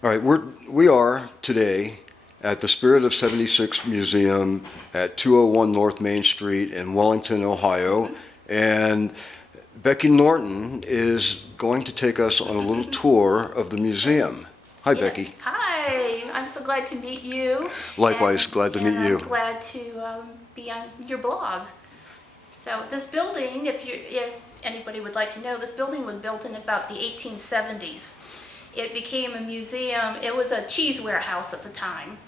All right, we are today at the Spirit of 76 Museum at 201 North Main Street in Wellington, Ohio, and Becky Norton is going to take us on a little tour of the Yes. museum. Hi, Yes. Becky. Hi. I'm so glad to meet you, Likewise, glad to and meet I'm you. glad to be on your blog. So this building, if anybody would like to know, this building was built in about the 1870s. It became a museum. It was a cheese warehouse at the time.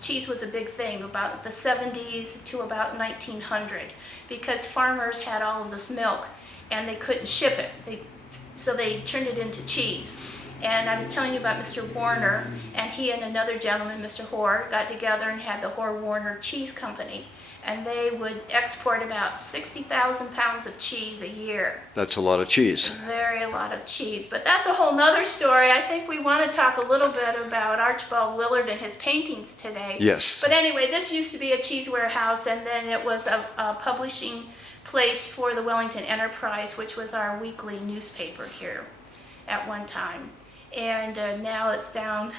Cheese was a big thing about the 70s to about 1900 because farmers had all of this milk and they couldn't ship it. So they turned it into cheese. And I was telling you about Mr. Warner, and he and another gentleman, Mr. Hoare, got together and had the Hoare-Warner Cheese Company. And they would export about 60,000 pounds of cheese a year. That's a lot of cheese. Very a lot of cheese, but that's a whole nother story. I think we want to talk a little bit about Archibald Willard and his paintings today. Yes. But anyway, this used to be a cheese warehouse, and then it was a publishing place for the Wellington Enterprise, which was our weekly newspaper here at one time. And now it's down.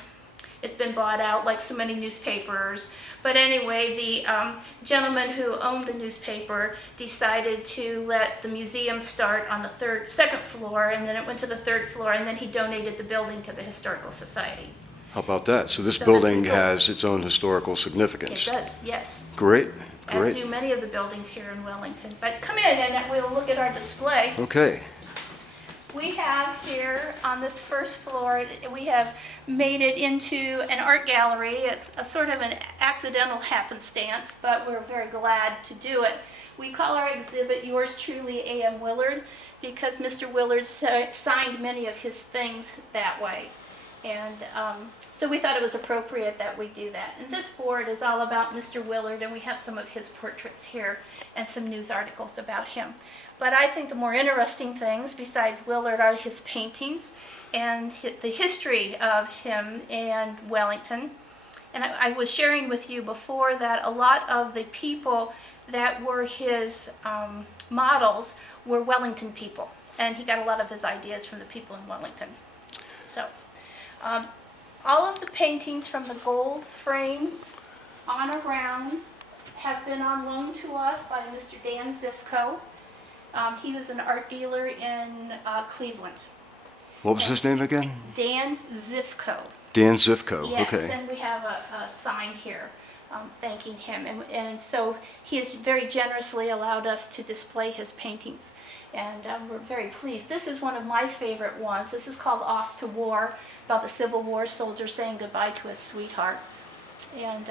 It's been bought out like so many newspapers. But anyway, the gentleman who owned the newspaper decided to let the museum start on the second floor, and then it went to the third floor, and then he donated the building to the Historical Society. How about that? So this So building that's cool. has its own historical It significance. does, yes. Great, As great. do many of the buildings here in Wellington. But come in and we'll look at our display. Okay. We have here on this first floor, we have made it into an art gallery. It's a sort of an accidental happenstance, but we're very glad to do it. We call our exhibit Yours Truly, A.M. Willard, because Mr. Willard signed many of his things that way. And so we thought it was appropriate that we do that. And this board is all about Mr. Willard, and we have some of his portraits here and some news articles about him. But I think the more interesting things besides Willard are his paintings and the history of him and Wellington. And I was sharing with you before that a lot of the people that were his models were Wellington people. And he got a lot of his ideas from the people in Wellington. So all of the paintings from the gold frame on around have been on loan to us by Mr. Dan Zifko. He was an art dealer in Cleveland. What was his name again? Dan Zifko. Dan Zifko. Yes, Okay. and we have a sign here thanking him. And so he has very generously allowed us to display his paintings. And we're very pleased. This is one of my favorite ones. This is called Off to War, about the Civil War soldier saying goodbye to his sweetheart. And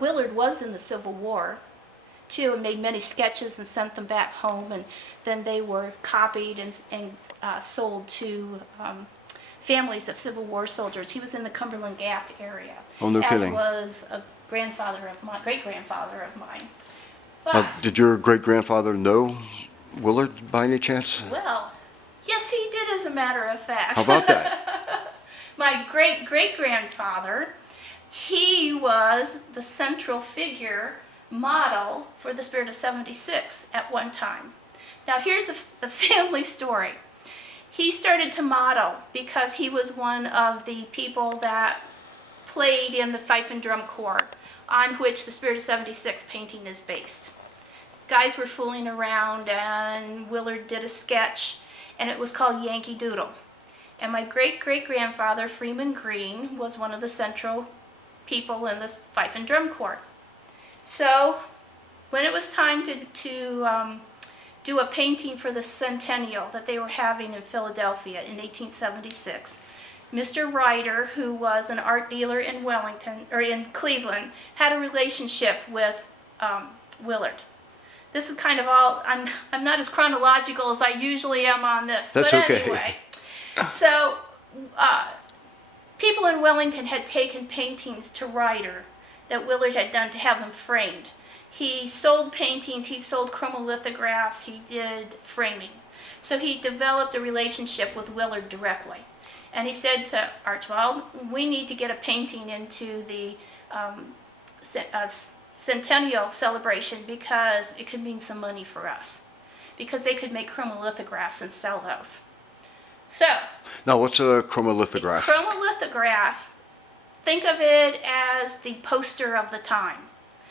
Willard was in the Civil War too, and made many sketches and sent them back home, and then they were copied and sold to families of Civil War soldiers. He was in the Cumberland Gap area. Oh, no kidding. As was a grandfather of mine, great-grandfather of mine. But, Did your great-grandfather know Willard by any chance? well, yes, he did, as a matter of fact. How about that? My great-great-grandfather, he was the central figure model for the Spirit of 76 at one time. Now here's the family story. He started to model because he was one of the people that played in the Fife and Drum Corps, on which the Spirit of 76 painting is based. Guys were fooling around, and Willard did a sketch, and it was called Yankee Doodle. And my great-great-grandfather, Freeman Green, was one of the central people in the Fife and Drum Corps. So when it was time to do a painting for the centennial that they were having in Philadelphia in 1876, Mr. Ryder, who was an art dealer in Wellington, or in Cleveland, had a relationship with Willard. This is kind of all, I'm not as chronological as I usually am on this. That's but okay. Anyway, so people in Wellington had taken paintings to Ryder that Willard had done to have them framed. He sold paintings, he sold chromolithographs, he did framing. So he developed a relationship with Willard directly. And he said to Archibald, we need to get a painting into the centennial celebration because it could mean some money for us. Because they could make chromolithographs and sell those. So, Now, what's a the chromolithograph? chromolithograph, think of it as the poster of the time.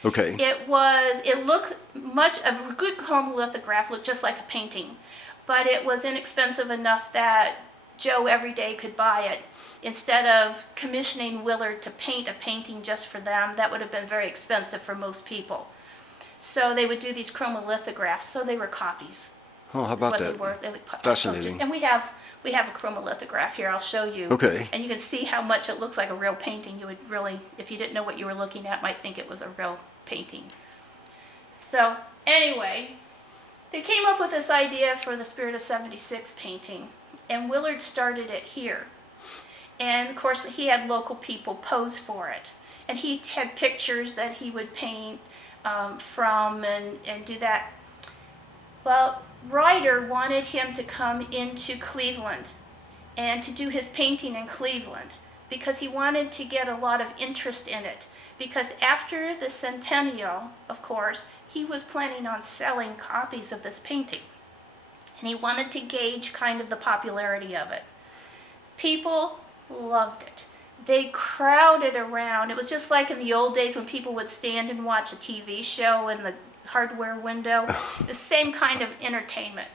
Okay. It looked a good chromolithograph looked just like a painting, but it was inexpensive enough that Joe every day could buy it. Instead of commissioning Willard to paint a painting just for them, that would have been very expensive for most people. So they would do these chromolithographs, so they were copies. Oh, how Is about what that? they were. They looked Fascinating. And we have a chromolithograph here. I'll show you. Okay. And you can see how much it looks like a real painting. You would really, if you didn't know what you were looking at, might think it was a real painting. So anyway, they came up with this idea for the Spirit of 76 painting, and Willard started it here. And of course, he had local people pose for it. And he had pictures that he would paint from and do that. Well, Ryder wanted him to come into Cleveland and to do his painting in Cleveland because he wanted to get a lot of interest in it. Because after the centennial, of course, he was planning on selling copies of this painting. And he wanted to gauge kind of the popularity of it. People loved it. They crowded around. It was just like in the old days when people would stand and watch a TV show in the hardware window. The same kind of entertainment.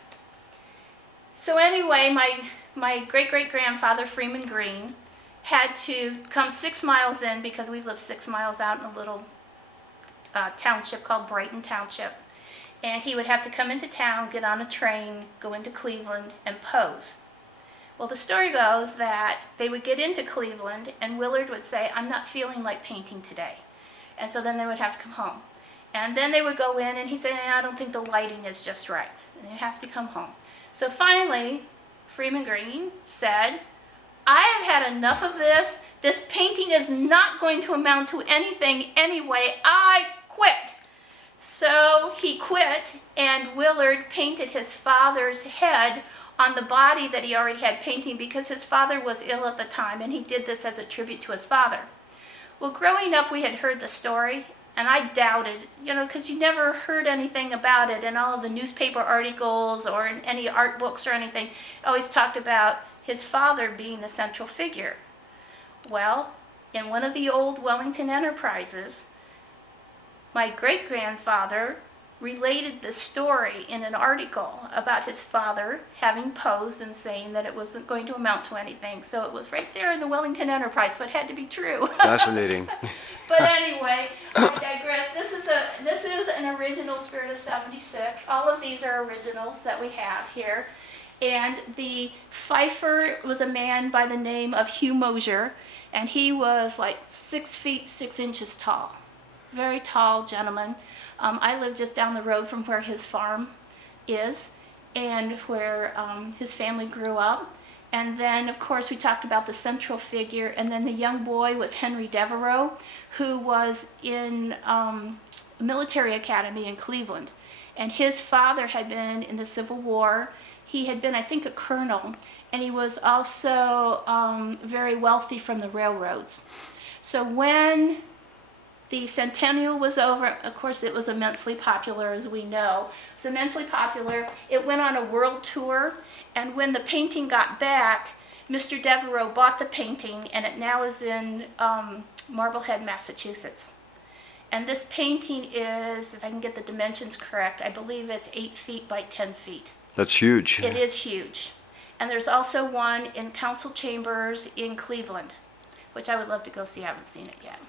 So anyway, my great-great-grandfather, Freeman Green, had to come 6 miles in because we lived 6 miles out in a little township called Brighton Township. And he would have to come into town, get on a train, go into Cleveland, and pose. Well, the story goes that they would get into Cleveland, and Willard would say, "I'm not feeling like painting today." And so then they would have to come home. And then they would go in, and he'd say, "I don't think the lighting is just right." And they have to come home. So finally, Freeman Green said, "I have had enough of this. This painting is not going to amount to anything anyway. I quit." So he quit, and Willard painted his father's head on the body that he already had painting because his father was ill at the time, and he did this as a tribute to his father. Well, growing up, we had heard the story, and I doubted, because you never heard anything about it in all of the newspaper articles or in any art books or anything. It always talked about his father being the central figure. Well, in one of the old Wellington Enterprises, my great-grandfather related the story in an article about his father having posed and saying that it wasn't going to amount to anything. So it was right there in the Wellington Enterprise, so it had to be true. Fascinating. But anyway, I digress. This is an original Spirit of 76. All of these are originals that we have here. And the Pfeiffer was a man by the name of Hugh Mosier, and he was like 6 feet 6 inches tall. Very tall gentleman. I live just down the road from where his farm is and where his family grew up. And then, of course, we talked about the central figure. And then the young boy was Henry Devereaux, who was in a military academy in Cleveland. And his father had been in the Civil War. He had been, I think, a colonel. And he was also very wealthy from the railroads. So when the centennial was over, of course it was immensely popular, as we know. It was immensely popular. It went on a world tour, and when the painting got back, Mr. Devereaux bought the painting, and it now is in Marblehead, Massachusetts. And this painting is, if I can get the dimensions correct, I believe it's 8 feet by 10 feet. That's huge. It is huge. And there's also one in Council Chambers in Cleveland, which I would love to go see. I haven't seen it yet.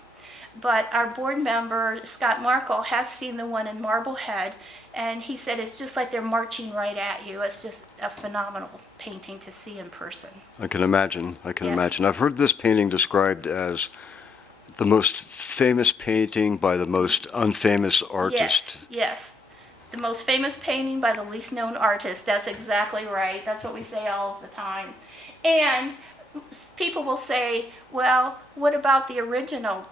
But our board member, Scott Markle, has seen the one in Marblehead, and he said it's just like they're marching right at you. It's just a phenomenal painting to see in person. I can imagine. I can Yes. imagine. I've heard this painting described as the most famous painting by the most unfamous artist. Yes. The most famous painting by the least known artist. That's exactly right. That's what we say all of the time. And people will say, well, what about the original?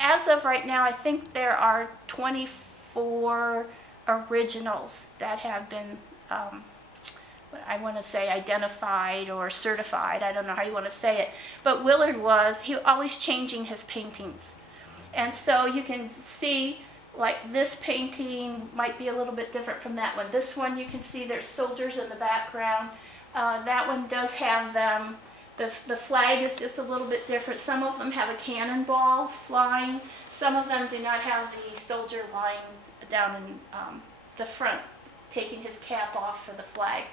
As of right now, I think there are 24 originals that have been, I want to say, identified or certified. I don't know how you want to say it. But Willard he always changing his paintings. And so you can see, like, this painting might be a little bit different from that one. This one, you can see there's soldiers in the background. That one does have them. The flag is just a little bit different. Some of them have a cannonball flying. Some of them do not have the soldier lying down in the front, taking his cap off for the flag.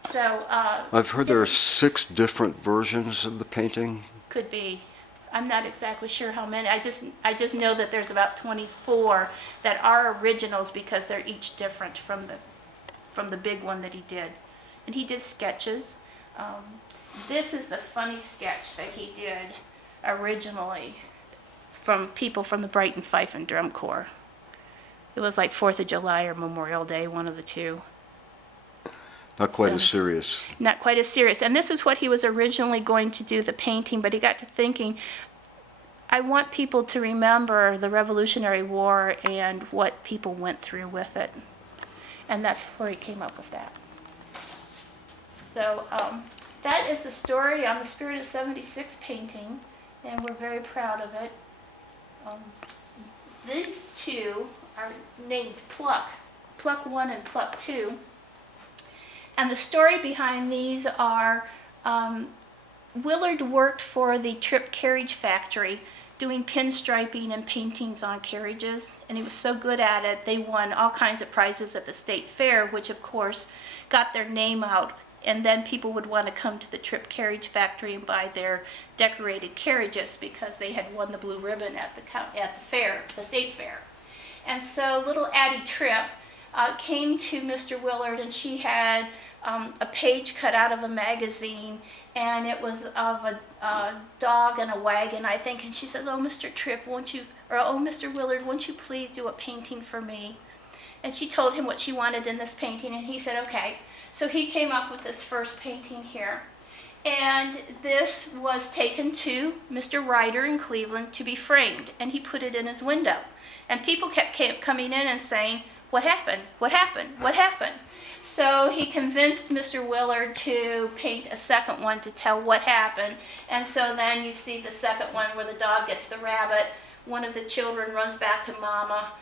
So I've heard there are 6 different versions of the painting. could be. I'm not exactly sure how many. I just know that there's about 24 that are originals because they're each different from the big one that he did. And he did sketches. This is the funny sketch that he did originally from people from the Brighton Fife and Drum Corps. It was like 4th of July or Memorial Day, one of the two. Not quite So- as serious. Not quite as serious. And this is what he was originally going to do, the painting, but he got to thinking, I want people to remember the Revolutionary War and what people went through with it. And that's where he came up with that. So that is the story on the Spirit of 76 painting, and we're very proud of it. These two are named Pluck, Pluck 1 and Pluck 2. And the story behind these are Willard worked for the Tripp Carriage Factory doing pinstriping and paintings on carriages, and he was so good at it, they won all kinds of prizes at the state fair, which of course got their name out, and then people would want to come to the Tripp Carriage Factory and buy their decorated carriages because they had won the blue ribbon at the fair, the state fair. And so little Addie Tripp came to Mr. Willard, and she had a page cut out of a magazine, and it was of a dog and a wagon, I think, and she says, "Oh, Mr. Tripp, won't you, or oh, Mr. Willard, won't you please do a painting for me?" And she told him what she wanted in this painting, and he said, okay. So he came up with this first painting here. And this was taken to Mr. Ryder in Cleveland to be framed, and he put it in his window. And people kept coming in and saying, "What happened? What happened? What happened?" So he convinced Mr. Willard to paint a second one to tell what happened. And so then you see the second one where the dog gets the rabbit. One of the children runs back to Mama.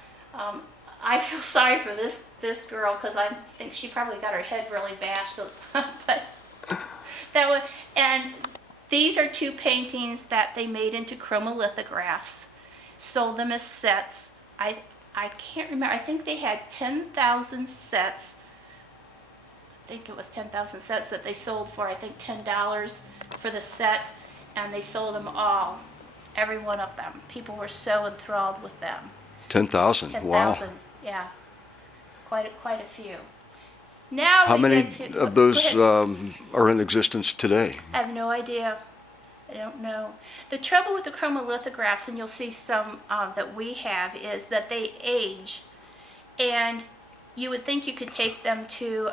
I feel sorry for this girl because I think she probably got her head really bashed. But that was, and these are two paintings that they made into chromolithographs, sold them as sets. I can't remember. I think they had 10,000 sets. I think it was 10,000 sets that they sold for, I think, $10 for the set, and they sold them all, every one of them. People were so enthralled with them. 10,000. 10,000, Wow. yeah, quite a few. Now How we many get to, of go those ahead. are in existence today? I have no idea. I don't know. The trouble with the chromolithographs, and you'll see some that we have, is that they age, and you would think you could take them to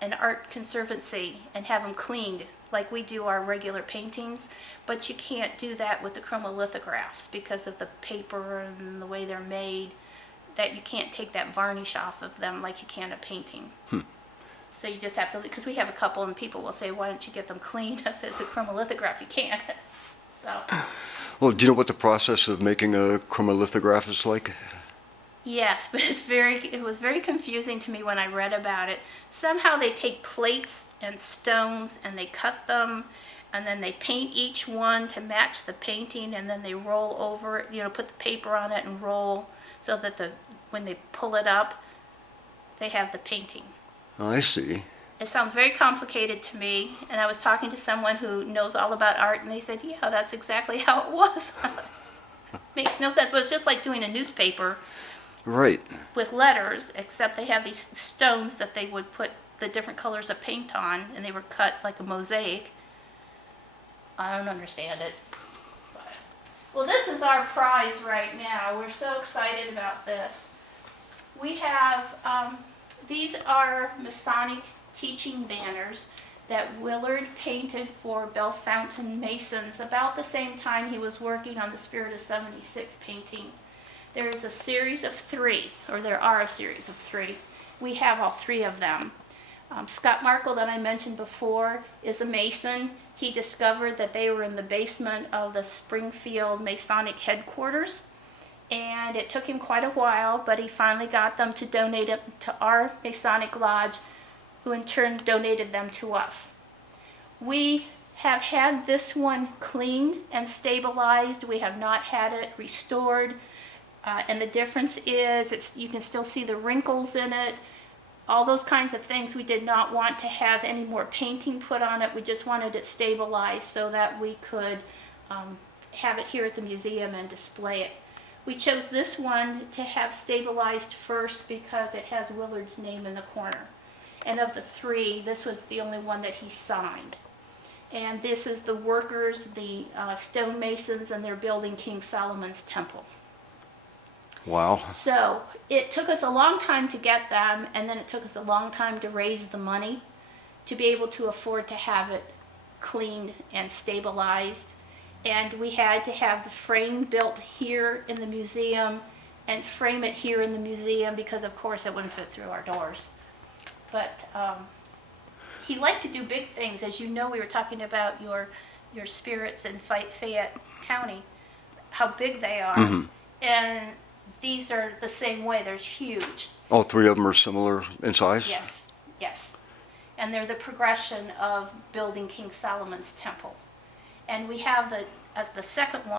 an art conservancy and have them cleaned like we do our regular paintings, but you can't do that with the chromolithographs because of the paper and the way they're made, that you can't take that varnish off of them like you can a painting. So you just have to, because we have a couple and people will say, "Why don't you get them cleaned?" I said, "It's a chromolithograph, you can't." So. Well, do you know what the process of making a chromolithograph is like? Yes, but it was very confusing to me when I read about it. Somehow they take plates and stones and they cut them, and then they paint each one to match the painting, and then they roll over it, put the paper on it and roll so that when they pull it up, they have the painting. I see. It sounds very complicated to me, and I was talking to someone who knows all about art, and they said, yeah, that's exactly how it was. Makes no sense, but it's just like doing a newspaper. Right. With letters, except they have these stones that they would put the different colors of paint on, and they were cut like a mosaic. I don't understand it. But, well, this is our prize right now. We're so excited about this. We have, these are Masonic teaching banners that Willard painted for Bellefontaine Masons about the same time he was working on the Spirit of 76 painting. There's a series of 3, or there are a series of 3. We have all 3 of them. Scott Markle, that I mentioned before, is a Mason. He discovered that they were in the basement of the Springfield Masonic headquarters, and it took him quite a while, but he finally got them to donate it to our Masonic Lodge who in turn donated them to us. We have had this one cleaned and stabilized. We have not had it restored. And the difference is you can still see the wrinkles in it. All those kinds of things. We did not want to have any more painting put on it. We just wanted it stabilized so that we could have it here at the museum and display it. We chose this one to have stabilized first because it has Willard's name in the corner. And of the three, this was the only one that he signed. And this is the workers, the stonemasons, and they're building King Solomon's temple. Wow. So it took us a long time to get them, and then it took us a long time to raise the money to be able to afford to have it cleaned and stabilized. And we had to have the frame built here in the museum and frame it here in the museum because, of course, it wouldn't fit through our doors. But he liked to do big things. As you know, we were talking about your spirits in Fayette County, how big they are. Mm-hmm. And these are the same way. They're huge. All three of them are similar in size? Yes, yes. And they're the progression of building King Solomon's temple. And we have the second one